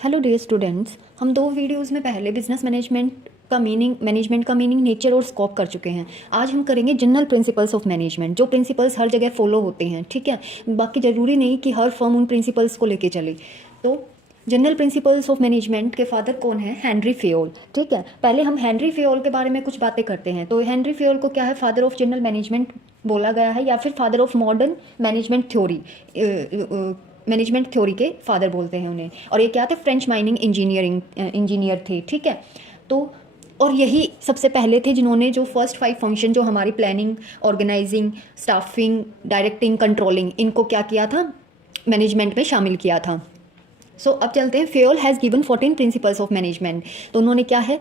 Hello dear students, हम दो videos में पहले बिजनेस मैनेजमेंट का मीनिंग, नेचर और स्कोप कर चुके हैं। आज हम करेंगे जनरल प्रिंसिपल्स ऑफ मैनेजमेंट, जो प्रिंसिपल्स हर जगह फॉलो होते हैं। ठीक है, बाकी ज़रूरी नहीं कि हर फर्म उन प्रिंसिपल्स को लेके चले। तो जनरल प्रिंसिपल्स ऑफ मैनेजमेंट के फादर कौन है? Henry Fayol. ठीक है, पहले हम हेनरी फेयोल के बारे में कुछ बातें करते हैं। तो हेनरी फेयोल को क्या है, फादर ऑफ जनरल मैनेजमेंट बोला गया है, या फिर father of modern management theory, management theory के फादर बोलते हैं उन्हें। और ये क्या थे? फ्रेंच माइनिंग इंजीनियर थे। ठीक है, तो और यही सबसे पहले थे जिन्होंने जो फर्स्ट 5 फंक्शन, जो हमारी planning, organising, staffing, directing, controlling, इनको क्या किया था? मैनेजमेंट में शामिल किया था। सो अब चलते हैं। Fayol has given 14 principles of management. तो उन्होंने क्या है,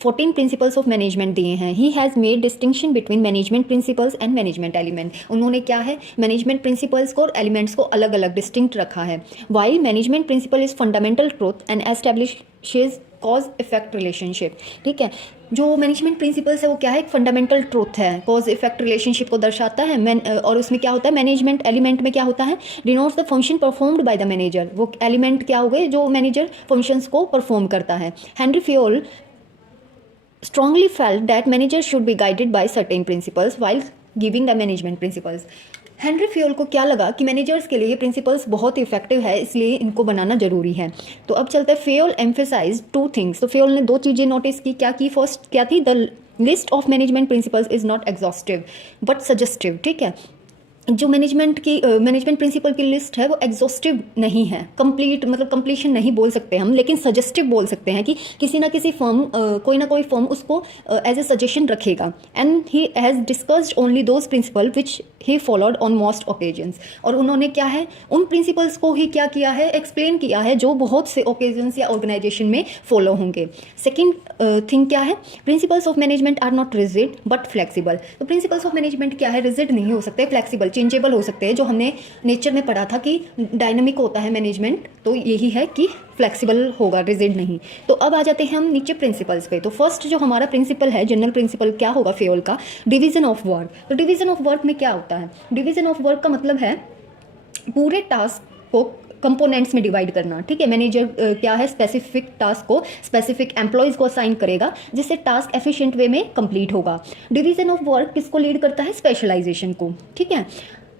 14 प्रिंसिपल्स ऑफ मैनेजमेंट दिए हैं। He has made distinction between management principles and management element. उन्होंने क्या है, मैनेजमेंट प्रिंसिपल्स को और एलिमेंट्स को अलग अलग डिस्टिंक्ट रखा है। While management principle is fundamental truth and establishes cause effect relationship. ठीक है, जो मैनेजमेंट प्रिंसिपल्स है वो क्या है? एक फंडामेंटल ट्रूथ है, कॉज इफेक्ट रिलेशनशिप को दर्शाता है। और उसमें क्या होता है, मैनेजमेंट एलिमेंट में क्या होता है? Denotes the function performed by the manager. वो एलिमेंट क्या हो गए? जो मैनेजर फंक्शंस को परफॉर्म करता है। Henry Fayol strongly felt that managers should be guided by certain principles while giving the management principles. Henry Fayol को क्या लगा कि मैनेजर्स के लिए ये प्रिंसिपल्स बहुत ही इफेक्टिव है, इसलिए इनको बनाना जरूरी है। तो अब चलता है, फेयोल एम्फेसाइज 2 थिंग्स। तो फेयोल ने 2 चीज़ें नोटिस की। क्या की? फर्स्ट क्या थी? The list of management principles is not exhaustive but suggestive. ठीक है, जो मैनेजमेंट प्रिंसिपल की लिस्ट है वो एग्जॉस्टिव नहीं है, कंप्लीट मतलब कंप्लीशन नहीं बोल सकते हम, लेकिन सजेस्टिव बोल सकते हैं कि किसी ना किसी फर्म, कोई ना कोई फर्म उसको एज ए सजेशन रखेगा। And he has discussed only those principal which he followed on most occasions. और उन्होंने क्या है, उन प्रिंसिपल्स को ही क्या किया है? एक्सप्लेन किया है, जो बहुत से ओकेजन्स या ऑर्गेनाइजेशन में फॉलो होंगे। सेकेंड थिंग क्या है? Principles of management are not rigid but flexible. तो प्रिंसिपल्स ऑफ मैनेजमेंट क्या है? रिजिड नहीं हो सकते, फ्लेक्सिबल, चेंजेबल हो सकते हैं। जो हमने नेचर में पढ़ा था कि डायनामिक होता है मैनेजमेंट, तो यही है कि फ्लेक्सिबल होगा, रिजिड नहीं। तो अब आ जाते हैं हम नीचे प्रिंसिपल्स पे। तो फर्स्ट जो हमारा प्रिंसिपल है, जनरल प्रिंसिपल, क्या होगा फेयोल का? Division of work. तो डिवीजन ऑफ वर्क में क्या होता है? डिवीजन ऑफ वर्क का मतलब है पूरे टास्क को कंपोनेंट्स में डिवाइड करना। ठीक है, मैनेजर क्या है, स्पेसिफिक टास्क को स्पेसिफिक एम्प्लॉयज़ को असाइन करेगा, जिससे टास्क एफिशिएंट वे में कंप्लीट होगा। डिवीजन ऑफ वर्क किसको लीड करता है? स्पेशलाइजेशन को। ठीक है,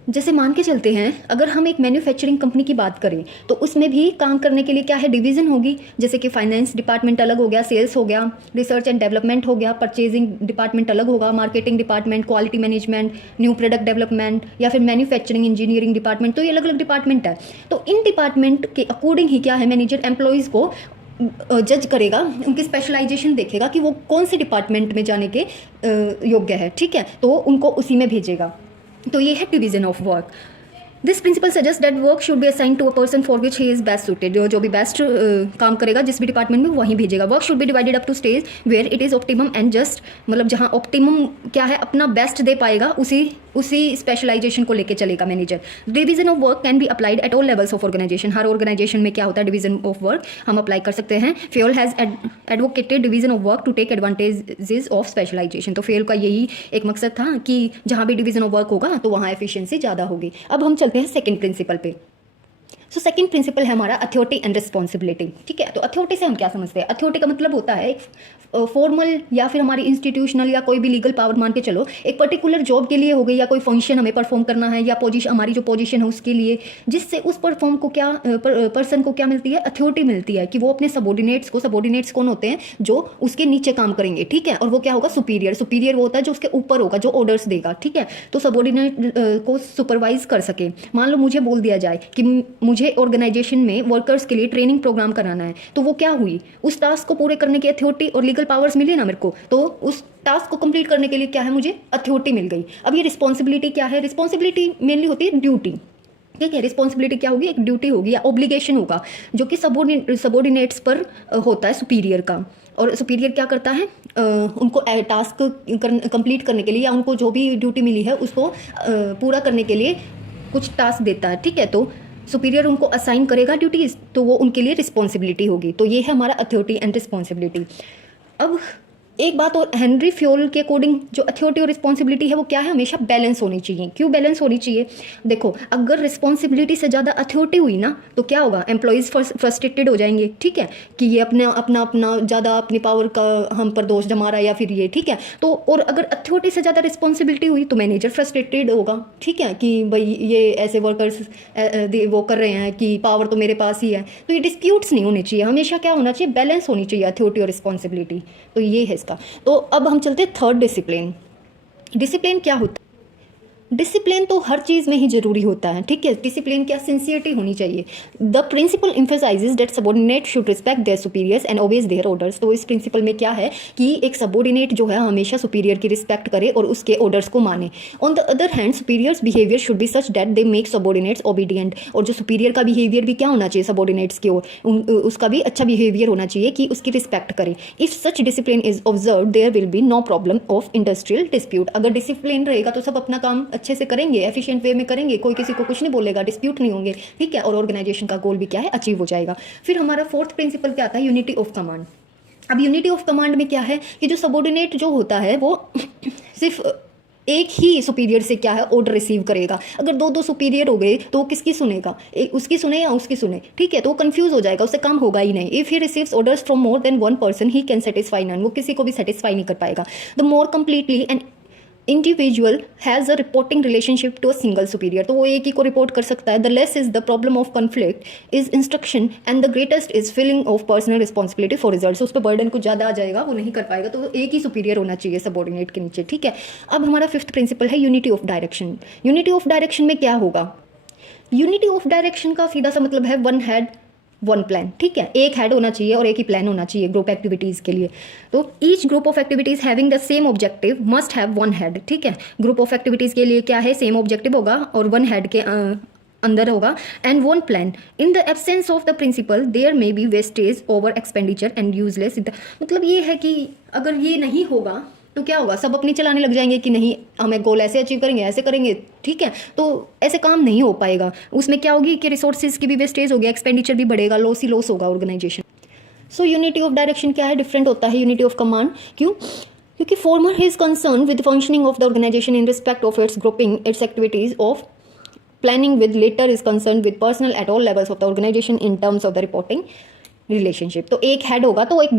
जैसे मान के चलते हैं, अगर हम एक मैन्युफैक्चरिंग कंपनी की बात करें तो उसमें भी काम करने के लिए क्या है? डिवीज़न होगी। जैसे कि फाइनेंस डिपार्टमेंट अलग हो गया, सेल्स हो गया, रिसर्च एंड डेवलपमेंट हो गया, परचेजिंग डिपार्टमेंट अलग होगा, marketing department, quality management, new product development, या फिर मैन्युफैक्चरिंग इंजीनियरिंग डिपार्टमेंट। तो ये अलग अलग डिपार्टमेंट है। तो इन डिपार्टमेंट के अकॉर्डिंग ही क्या है, मैनेजर एम्प्लॉयज़ को जज करेगा, उनकी स्पेशलाइजेशन देखेगा कि वो कौन से डिपार्टमेंट में जाने के योग्य है। ठीक है, तो उनको उसी में भेजेगा। तो ये है division of work. This principle suggest that work should be assign to a person for which he is best suited. जो भी बेस्ट काम करेगा जिस भी डिपार्टमेंट में, वहीं भेजेगा। Work should be divided up to stage where it is optimum and just, मतलब जहाँ ऑप्टिमम क्या है, अपना बेस्ट दे पाएगा, उसी स्पेशलाइजेशन को लेके चलेगा manager. Division of work can be applied at all levels of organisation. हर ऑर्गेनाइजेशन में क्या होता है? डिवीजन ऑफ वर्क हम अप्लाई कर सकते हैं। Fayol has advocated division of work to take advantages of specialisation. तो फेयोल का यही एक मकसद था कि जहाँ भी डिवीजन ऑफ वर्क होगा तो वहाँ एफिशिएंसी ज़्यादा होगी। अब हम चलते हैं सेकेंड प्रिंसिपल पे। सो सेकंड प्रिंसिपल है हमारा अथॉरिटी एंड रिस्पॉन्सिबिलिटी। ठीक है, तो अथॉरिटी से हम क्या समझते हैं? अथॉरिटी का मतलब होता है एक फॉर्मल या फिर हमारी इंस्टीट्यूशनल या कोई भी लीगल पावर मान के चलो, एक पर्टिकुलर जॉब के लिए हो गई, या कोई फंक्शन हमें परफॉर्म करना है, या पोजीशन, हमारी जो पोजीशन है उसके लिए, जिससे उस परफॉर्म को क्या पर्सन को क्या मिलती है? अथॉरिटी मिलती है कि वो अपने सबॉर्डिनेट्स को, सबॉर्डिनेट्स कौन होते हैं? जो उसके नीचे काम करेंगे। ठीक है, और वो क्या होगा? सुपीरियर। सुपीरियर वो होता है जो उसके ऊपर होगा, जो ऑर्डर्स देगा। ठीक है, तो सबॉर्डिनेट को सुपरवाइज कर सके। मान लो मुझे बोल दिया जाए कि मुझे ऑर्गेनाइजेशन में वर्कर्स के लिए ट्रेनिंग प्रोग्राम कराना है, तो वो क्या हुई? उस टास्क को पूरे करने की अथॉरिटी और लीगल पावर्स मिली ना मेरे को, तो उस टास्क को कंप्लीट करने के लिए क्या है? मुझे अथॉरिटी मिल गई। अब ये रिस्पॉन्सिबिलिटी क्या है? रिस्पॉन्सिबिलिटी मेनली होती है ड्यूटी। ठीक है, रिस्पॉन्सिबिलिटी क्या होगी? एक ड्यूटी होगी या ऑब्लिगेशन होगा, जो कि सबॉर्डिनेट्स पर होता है, सुपीरियर का। और सुपीरियर क्या करता है? उनको टास्क कंप्लीट करने के लिए, या उनको जो भी ड्यूटी मिली है उसको पूरा करने के लिए कुछ टास्क देता है। ठीक है, तो सुपीरियर उनको असाइन करेगा ड्यूटीज़, तो वो उनके लिए रिस्पॉन्सिबिलिटी होगी। तो ये है हमारा अथॉरिटी एंड रिस्पॉन्सिबिलिटी। अब एक बात और, हेनरी फ्योल के अकॉर्डिंग जो अथॉरिटी और रिस्पॉन्सिबिलिटी है वो क्या है, हमेशा बैलेंस होनी चाहिए। क्यों बैलेंस होनी चाहिए? देखो, अगर रिस्पॉन्सिबिलिटी से ज़्यादा अथॉरिटी हुई ना तो क्या होगा, एम्प्लॉयज़ फ्रस्ट्रेटेड हो जाएंगे, ठीक है, कि ये अपना अपना अपना ज़्यादा अपनी पावर का हम पर दोष जमा रहा है या फिर ये, ठीक है। तो और अगर अथॉरिटी से ज़्यादा रिस्पॉन्सिबिलिटी हुई तो मैनेजर फ्रस्ट्रेटेड होगा, ठीक है, कि भाई ये ऐसे वर्कर्स वो कर रहे हैं कि पावर तो मेरे पास ही है। तो ये डिस्प्यूट्स नहीं होने चाहिए, हमेशा क्या होना चाहिए, बैलेंस होनी चाहिए अथॉरिटी और रिस्पॉन्सिबिलिटी। तो ये है इसका। तो अब हम चलते हैं थर्ड डिसिप्लिन। डिसिप्लिन क्या होता है? डिसिप्लिन तो हर चीज़ में ही जरूरी होता है, ठीक है। डिसिप्लिन क्या, सिंसियरिटी होनी चाहिए। The principle emphasises that subordinate should respect their superiors and obeys their orders. तो इस प्रिंसिपल में क्या है कि एक सबॉर्डिनेट जो है हमेशा सुपीरियर की रिस्पेक्ट करे और उसके ऑर्डर्स को माने। On the other hand superiors behaviour should be such that they make subordinates obedient. और जो सुपीरियर का बिहेवियर भी क्या होना चाहिए, सबॉर्डिनेट्स की ओर उसका भी अच्छा बिहेवियर होना चाहिए कि उसकी रिस्पेक्ट करे। If such discipline is observe there will be no problem of industrial dispute. अगर डिसिप्लिन रहेगा तो सब अपना काम अच्छे से करेंगे, एफिशिएंट वे में करेंगे, कोई किसी को कुछ नहीं बोलेगा, डिस्प्यूट नहीं होंगे, ठीक है, और ऑर्गेनाइजेशन का गोल भी क्या है, अचीव हो जाएगा। फिर हमारा फोर्थ प्रिंसिपल क्या आता है, यूनिटी ऑफ कमांड। अब यूनिटी ऑफ कमांड में क्या है कि जो सबॉर्डिनेट जो होता है वो सिर्फ एक ही सुपीरियर से क्या है ऑर्डर रिसीव करेगा। अगर दो दो सुपीरियर हो गए तो किसकी सुनेगा, उसकी सुने या उसकी सुने, ठीक है, तो वो कंफ्यूज हो जाएगा, उससे काम होगा ही नहीं। If he receives orders from more than one person he can satisfy none. वो किसी को भी सेटिस्फाई नहीं कर पाएगा। The more completely and individual has a reporting relationship to a single superior. तो वो एक ही को रिपोर्ट कर सकता है। The less is the problem of conflict is instruction and the greatest is feeling of personal responsibility for result. उस पर बर्डन कुछ ज़्यादा आ जाएगा, वो नहीं कर पाएगा, तो एक ही सुपीरियर होना चाहिए सबॉर्डिनेट के नीचे, ठीक है। अब हमारा फिफ्थ प्रिंसिपल है unity of direction. Unity of direction में क्या होगा, यूनिटी ऑफ डायरेक्शन का सीधा सा मतलब है वन हेड वन प्लान, ठीक है। एक हेड होना चाहिए और एक ही प्लान होना चाहिए ग्रुप एक्टिविटीज़ के लिए। तो each group of activities having the same objective must have one head, ठीक है। ग्रुप ऑफ एक्टिविटीज़ के लिए क्या है, सेम ऑब्जेक्टिव होगा और वन हेड के अंदर होगा and one plan. In the absence of the principle there may be wastage over expenditure and useless. मतलब ये है कि अगर ये नहीं होगा तो क्या होगा, सब अपनी चलाने लग जाएंगे कि नहीं हमें गोल ऐसे अचीव करेंगे, ऐसे करेंगे, ठीक है, तो ऐसे काम नहीं हो पाएगा। उसमें क्या होगी कि रिसोर्सेज की भी वेस्टेज होगी, एक्सपेंडिचर भी बढ़ेगा, लॉस ही लॉस होगा organisation. So unity of direction क्या है, डिफरेंट होता है यूनिटी ऑफ कमांड। क्यों? क्योंकि former is concern with functioning of the organisation in respect of its grouping its activities of planning with later is concerned with personnel at all levels of the organization in terms of the reporting relationship. तो एक head होगा तो एक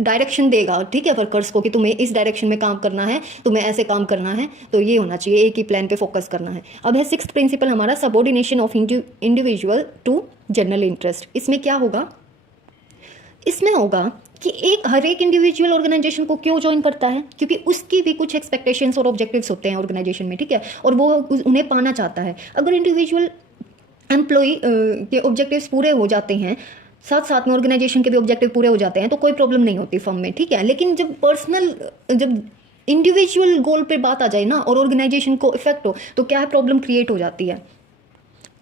direction देगा, ठीक है, workers को कि तुम्हें इस डायरेक्शन में काम करना है, तुम्हें ऐसे काम करना है, तो ये होना चाहिए, एक ही प्लान पे फोकस करना है। अब है सिक्स्थ प्रिंसिपल हमारा subordination of individual to general interest. इसमें क्या होगा, इसमें होगा कि हर एक इंडिविजुअल ऑर्गेनाइजेशन को क्यों ज्वाइन करता है, क्योंकि उसकी भी कुछ एक्सपेक्टेशंस और ऑब्जेक्टिव्स होते हैं ऑर्गेनाइजेशन में, ठीक है, और वो उन्हें पाना चाहता है। अगर इंडिविजुअल एम्प्लॉय के ऑब्जेक्टिव्स पूरे हो जाते हैं, साथ साथ में ऑर्गेनाइजेशन के भी ऑब्जेक्टिव पूरे हो जाते हैं, तो कोई प्रॉब्लम नहीं होती फर्म में, ठीक है। लेकिन जब इंडिविजुअल गोल पे बात आ जाए ना और ऑर्गेनाइजेशन को इफेक्ट हो तो क्या है, प्रॉब्लम क्रिएट हो जाती है।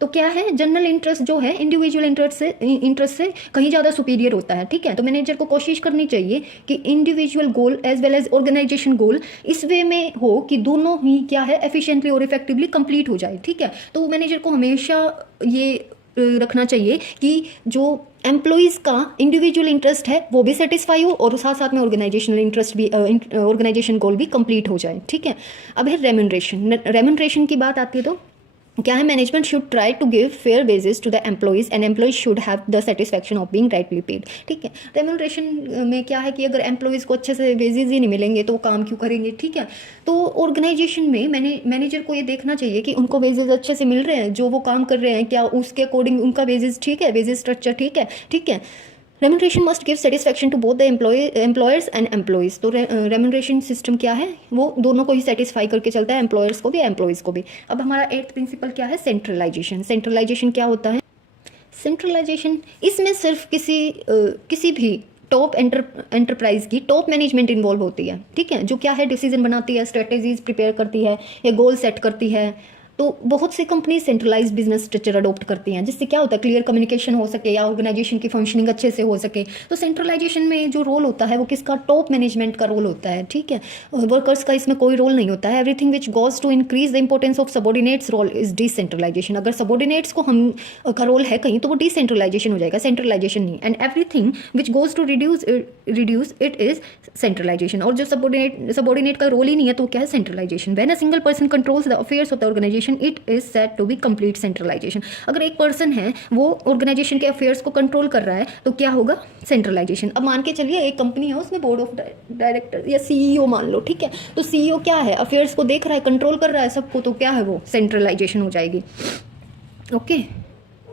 तो क्या है, जनरल इंटरेस्ट जो है इंडिविजुअल इंटरेस्ट से कहीं ज़्यादा सुपीरियर होता है, ठीक है। तो मैनेजर को कोशिश करनी चाहिए कि individual goal as well as organisation goal इस वे में हो कि दोनों ही क्या है एफिशिएंटली और इफेक्टिवली कंप्लीट हो जाए, ठीक है। तो मैनेजर को हमेशा ये रखना चाहिए कि जो एम्प्लॉयज़ का इंडिविजुअल इंटरेस्ट है वो भी सेटिस्फाई हो और साथ साथ में ऑर्गेनाइजेशनल इंटरेस्ट भी, ऑर्गेनाइजेशन गोल भी कंप्लीट हो जाए, ठीक है। अब है रेम्यूनरेशन की बात आती है तो क्या है, management should try to give fair wages to the employees and employees should have the satisfaction of being rightly paid, ठीक है। रेम्यूनरेशन में क्या है कि अगर एम्प्लॉयज़ को अच्छे से वेजेस ही नहीं मिलेंगे तो काम क्यों करेंगे, ठीक है। तो ऑर्गेनाइजेशन में मैनेजर को ये देखना चाहिए कि उनको वेजेस अच्छे से मिल रहे हैं, जो वो काम कर रहे हैं क्या उसके अकॉर्डिंग उनका वेजेस ठीक है, वेजेस स्ट्रक्चर ठीक है, ठीक है। Remuneration must give satisfaction to both the employers and employees. तो रेम्यूनरेशन सिस्टम क्या है, वो दोनों को ही सेटिस्फाई करके चलता है, एम्प्लॉयर्स को भी एम्प्लॉयज़ को भी। अब हमारा एट्थ प्रिंसिपल क्या है, सेंट्रलाइजेशन। सेंट्रलाइजेशन क्या होता है, सेंट्रलाइजेशन इसमें सिर्फ किसी भी टॉप एंटरप्राइज की टॉप मैनेजमेंट इन्वॉल्व होती है, ठीक है, जो क्या है डिसीजन बनाती है, स्ट्रेटेजीज प्रिपेयर करती है या गोल सेट करती है, तो बहुत सी company centralise business structure adopt करती हैं, जिससे क्या होता है क्लियर कम्युनिकेशन हो सके या ऑर्गेनाइजेशन की फंक्शनिंग अच्छे से हो सके। तो सेंट्रलाइजेशन में जो रोल होता है वो किसका, टॉप मैनेजमेंट का रोल होता है, ठीक है, वर्कर्स का इसमें कोई रोल नहीं होता है। Everything which goes to increase the importance of subordinates role is decentralisation. अगर सबॉर्डिनेट्स को हम का रोल है कहीं तो वो डिसेंट्रलाइजेशन हो जाएगा, सेंट्रलाइजेशन नहीं। And everything which goes to reduce it is centralisation. और जो सबॉर्डिनेट का रोल ही नहीं है तो क्या है, centralisation. When a single person controls the affairs of the organisation it is said to be complete centralisation. अगर एक पर्सन है वो ऑर्गेनाइजेशन के अफेयर्स को कंट्रोल कर रहा है तो क्या होगा, सेंट्रलाइजेशन। अब मान के चलिए एक कंपनी है, उसमें बोर्ड ऑफ डायरेक्टर या सीईओ मान लो, ठीक है, तो सीईओ क्या है, अफेयर्स को देख रहा है, कंट्रोल कर रहा है सबको, तो क्या है वो सेंट्रलाइजेशन हो जाएगी। ओके,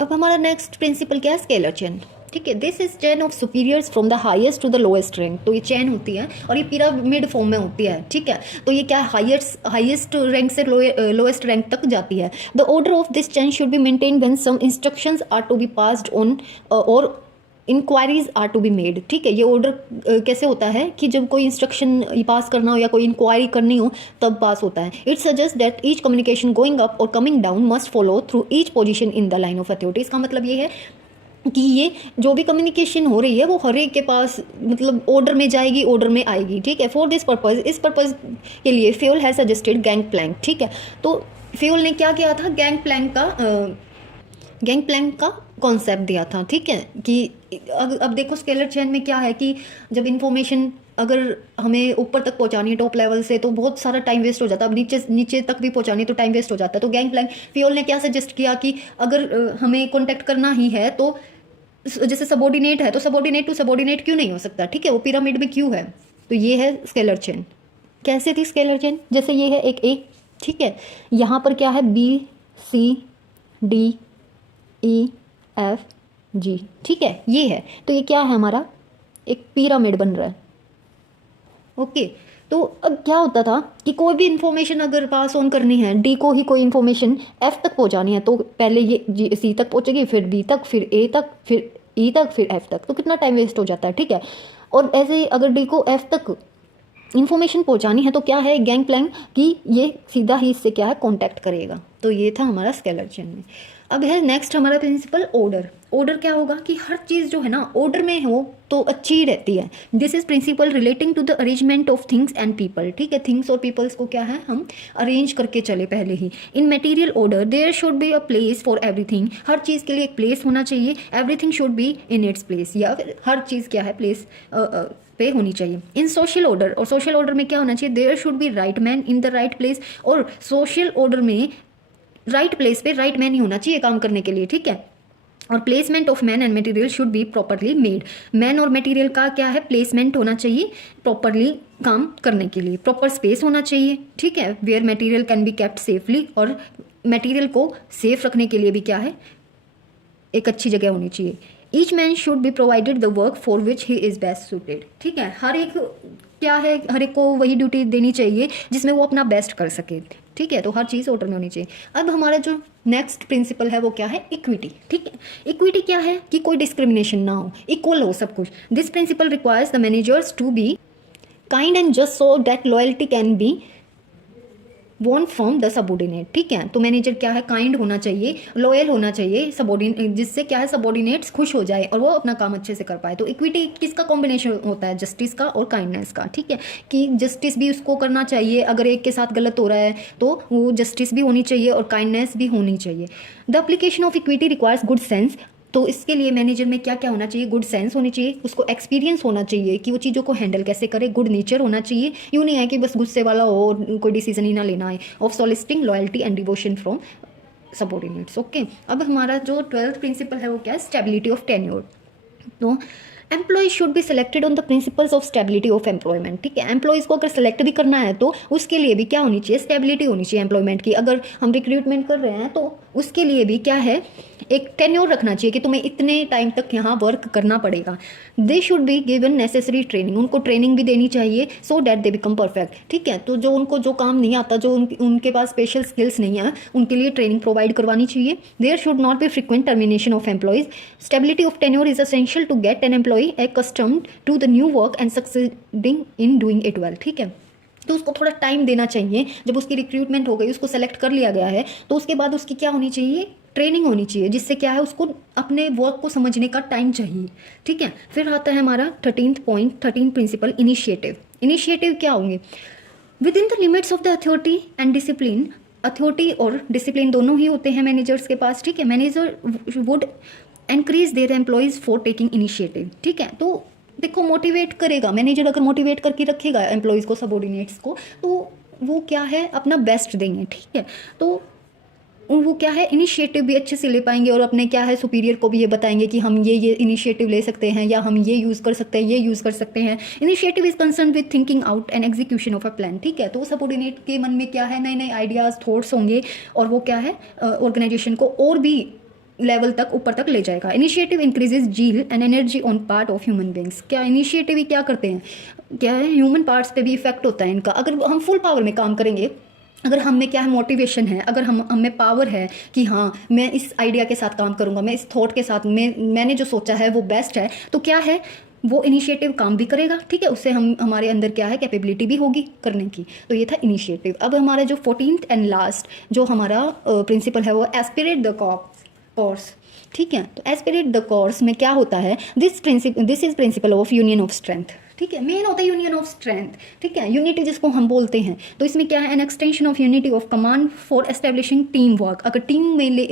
अब हमारा नेक्स्ट प्रिंसिपल क्या है, स्केलर चेन, ठीक है। This is chain of superiors from the highest to the lowest rank. तो ये चेन होती है और ये पिरामिड फॉर्म में होती है, ठीक है। तो ये क्या है, हाईएस्ट रैंक से लोएस्ट रैंक तक जाती है। The order of this chain should be maintain when some instructions are to be passed on और inquiries are to be made, ठीक है। ये ऑर्डर कैसे होता है कि जब कोई इंस्ट्रक्शन पास करना हो या कोई इंक्वायरी करनी हो तब पास होता है। It suggest that each communication going up और coming down must follow through each position in the line of authority. इसका मतलब ये है कि ये जो भी कम्युनिकेशन हो रही है वो हर एक के पास मतलब ऑर्डर में जाएगी, ऑर्डर में आएगी, ठीक है। फॉर दिस पर्पज़, इस पर्पज़ के लिए Fayol has suggested gang plank, ठीक है। तो फ्यूल ने क्या किया था, गैंग प्लैंक का कॉन्सेप्ट दिया था, ठीक है। कि अब देखो स्केलर चेन में क्या है कि जब इन्फॉर्मेशन अगर हमें ऊपर तक पहुंचानी है टॉप लेवल से तो बहुत सारा टाइम वेस्ट हो जाता है, अब नीचे तक भी पहुंचानी है तो टाइम वेस्ट हो जाता है। तो गैंग प्लैंक फ्यूल ने क्या सजेस्ट किया कि अगर हमें कॉन्टैक्ट करना ही है तो जैसे सबॉर्डिनेट है तो सबॉर्डिनेट टू सबॉर्डिनेट क्यों नहीं हो सकता, ठीक है, वो पिरामिड में क्यों है। तो ये है स्केलर चेन। कैसे थी स्केलर चेन, जैसे ये है एक ए, ठीक है, यहाँ पर क्या है BCDEFG, ठीक है, ये है। तो ये क्या है, हमारा एक पिरामिड बन रहा है। ओके, तो अब क्या होता था कि कोई भी इन्फॉर्मेशन अगर पास ऑन करनी है, डी को ही कोई इन्फॉर्मेशन एफ तक पहुंचानी है तो पहले ये सी तक पहुंचेगी, फिर बी तक, फिर ए तक, फिर ई तक, फिर एफ तक, तो कितना टाइम वेस्ट हो जाता है, ठीक है। और ऐसे ही अगर डी को एफ तक इन्फॉर्मेशन पहुंचानी है तो क्या है, गैंग प्लैंक कि ये सीधा ही इससे क्या है, कॉन्टैक्ट करेगा। तो ये था हमारा स्केलर चेन में। अब है नेक्स्ट हमारा प्रिंसिपल ऑर्डर। ऑर्डर क्या होगा कि हर चीज़ जो है ना ऑर्डर में हो तो अच्छी ही रहती है। This is principle relating to the arrangement of things and people, ठीक है। थिंग्स और पीपल्स को क्या है, हम अरेंज करके चले पहले ही। In material order there should be a place for everything. हर चीज़ के लिए एक प्लेस होना चाहिए। Everything should be in its place, या फिर हर चीज़ क्या है, प्लेस पे होनी चाहिए। इन सोशल ऑर्डर, और सोशल ऑर्डर में क्या होना चाहिए, there should be right man in the right place. और सोशल ऑर्डर में राइट प्लेस पे राइट मैन ही होना चाहिए काम करने के लिए, ठीक है। और placement of man and material should be properly made. Man और मटेरियल का क्या है, प्लेसमेंट होना चाहिए प्रॉपरली काम करने के लिए। प्रॉपर स्पेस होना चाहिए, ठीक है, where material can be kept safely. और मटेरियल को सेफ रखने के लिए भी क्या है, एक अच्छी जगह होनी चाहिए। Each man should be provided the work for which he is best suited, ठीक है। हर एक क्या है, हर एक को वही ड्यूटी देनी चाहिए जिसमें वो अपना बेस्ट कर सके, ठीक है। तो हर चीज़ ऑर्डर में होनी चाहिए। अब हमारा जो नेक्स्ट प्रिंसिपल है वो क्या है, इक्विटी, ठीक है। इक्विटी क्या है कि कोई डिस्क्रिमिनेशन ना हो, इक्वल हो सब कुछ। This principle requires the managers to be kind and just so that loyalty can be won from the subordinate, ठीक है। तो मैनेजर क्या है, काइंड होना चाहिए, लॉयल होना चाहिए सबॉर्डिनेट, जिससे क्या है सबॉर्डिनेट्स खुश हो जाए और वो अपना काम अच्छे से कर पाए। तो इक्विटी किसका कॉम्बिनेशन होता है, जस्टिस का और काइंडनेस का, ठीक है। कि जस्टिस भी उसको करना चाहिए, अगर एक के साथ गलत हो रहा है तो वो जस्टिस भी होनी चाहिए और काइंडनेस भी होनी चाहिए। The application of equity requires good sense. तो इसके लिए मैनेजर में क्या क्या होना चाहिए, गुड सेंस होनी चाहिए, उसको एक्सपीरियंस होना चाहिए कि वो चीज़ों को हैंडल कैसे करे, गुड नेचर होना चाहिए। यूँ नहीं है कि बस गुस्से वाला हो और कोई डिसीजन ही ना लेना है। Of soliciting loyalty and devotion from subordinates. Okay, अब हमारा जो 12th प्रिंसिपल है वो क्या है, स्टेबिलिटी ऑफ टेन्योर। तो employ should be selected on the principles of stability of employment, ठीक है। एम्प्लॉयज़ को अगर सेलेक्ट भी करना है तो उसके लिए भी क्या होनी चाहिए, स्टेबिलिटी होनी चाहिए एम्प्लॉयमेंट की। अगर हम रिक्रूटमेंट कर रहे हैं तो उसके लिए भी क्या है, एक टेन्योर रखना चाहिए कि तुम्हें इतने टाइम तक यहाँ वर्क करना पड़ेगा। They should be given necessary training, उनको ट्रेनिंग भी देनी चाहिए so that they become perfect, ठीक है। तो जो उनको जो काम नहीं आता, जो उनके पास स्पेशल स्किल्स नहीं है, उनके लिए ट्रेनिंग प्रोवाइड करवानी चाहिए। There should not be frequent termination of employees. Stability of tenure is essential to get an employ accustomed to the new work and succeeding in doing it well, ठीक है। तो उसको थोड़ा टाइम देना चाहिए। जब उसकी रिक्रूटमेंट हो गई, उसको सेलेक्ट कर लिया गया है, तो उसके बाद उसकी क्या होनी चाहिए, ट्रेनिंग होनी चाहिए, जिससे क्या है उसको अपने वर्क को समझने का टाइम चाहिए। ठीक है, फिर आता है हमारा 13th point, 13 principal, initiative. Initiative क्या होंगे, with in the limits of the authority and discipline. Authority और डिसिप्लिन दोनों ही होते हैं मैनेजर्स के पास। ठीक है, manager would encourage there employees for taking initiative. ठीक है, तो देखो मोटिवेट करेगा मैनेजर, अगर मोटिवेट करके रखेगा एम्प्लॉयज़ को, सबॉर्डिनेट्स को, तो वो क्या है अपना बेस्ट देंगे। ठीक है, तो वो क्या है इनिशिएटिव भी अच्छे से ले पाएंगे और अपने क्या है सुपीरियर को भी ये बताएंगे कि हम ये इनिशिएटिव ले सकते हैं, या हम ये यूज़ कर सकते हैं, ये यूज़ कर सकते हैं। Initiative is concern with thinking out and execution of a plan. ठीक है, तो सबऑर्डिनेट के मन में क्या है, नए नए आइडियाज़, थॉट्स होंगे, और वो क्या है ऑर्गेनाइजेशन को और भी लेवल तक, ऊपर तक ले जाएगा। Initiative increases zeal and energy on part of human beings. क्या इनिशिएटिव ही क्या करते हैं, क्या है ह्यूमन पार्ट्स पे भी इफेक्ट होता है इनका। अगर हम फुल पावर में काम करेंगे, अगर हम में क्या है मोटिवेशन है, अगर हम में पावर है कि हाँ मैं इस आइडिया के साथ काम करूँगा, मैं इस थॉट के साथ, मैंने जो सोचा है वो बेस्ट है, तो क्या है वो इनिशिएटिव काम भी करेगा। ठीक है, उससे हमारे अंदर क्या है कैपेबिलिटी भी होगी करने की। तो ये था इनिशिएटिव। अब हमारा जो 14th एंड लास्ट जो हमारा प्रिंसिपल है वो एस्पिरेट द कोर्स। ठीक है, तो एस्पिरेट द कोर्स में क्या होता है, this is principle of union of strength. ठीक है, मेन होता है यूनियन ऑफ स्ट्रेंथ। ठीक है, यूनिटी जिसको हम बोलते हैं, तो इसमें क्या है an extension of unity of command for establishing team work. अगर टीम में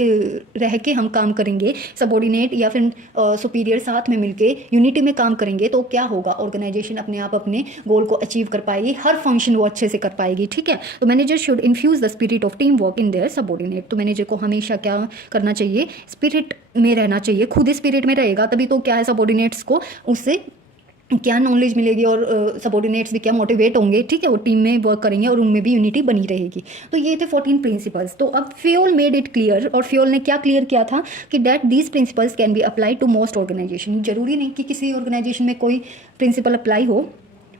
रह के हम काम करेंगे, सबॉर्डिनेट या फिर सुपीरियर साथ में मिलके यूनिटी में काम करेंगे, तो क्या होगा, ऑर्गेनाइजेशन अपने आप अपने गोल को अचीव कर पाएगी, हर फंक्शन वो अच्छे से कर पाएगी। ठीक है, तो manager should infuse the spirit of team work in their subordinate. तो मैनेजर को हमेशा क्या करना चाहिए, स्पिरिट में रहना चाहिए, खुद स्पिरिट में रहेगा तभी तो क्या है सबॉर्डिनेट्स को उससे क्या नॉलेज मिलेगी और सबॉर्डिनेट्स भी क्या मोटिवेट होंगे। ठीक है, वो टीम में वर्क करेंगे और उनमें भी यूनिटी बनी रहेगी। तो ये थे 14 प्रिंसिपल्स। तो अब फ्योल मेड इट क्लियर, और फ्योल ने क्या क्लियर किया था कि that these principles can be apply to most organisation. जरूरी नहीं कि किसी ऑर्गेनाइजेशन में कोई प्रिंसिपल अप्लाई हो,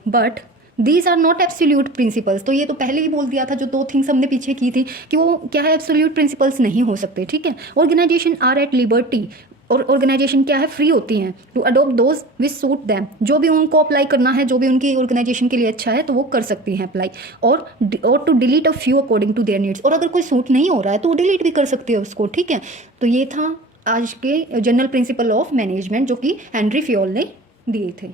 but these are not absolute principles. तो ये तो पहले ही बोल दिया था, जो 2 थिंग्स हमने पीछे की थी कि वो क्या है एब्सोल्यूट प्रिंसिपल्स नहीं हो सकते। ठीक है, ऑर्गेनाइजेशन आर एट लिबर्टी, और ऑर्गेनाइजेशन क्या है फ्री होती हैं to adopt those which suit them. जो भी उनको अप्लाई करना है, जो भी उनकी ऑर्गेनाइजेशन के लिए अच्छा है, तो वो कर सकती हैं अप्लाई, और to delete a few according to their needs. और अगर कोई सूट नहीं हो रहा है तो वो डिलीट भी कर सकती है उसको। ठीक है, तो ये था आज के जनरल प्रिंसिपल ऑफ मैनेजमेंट जो कि हेनरी फ्योल ने दिए थे।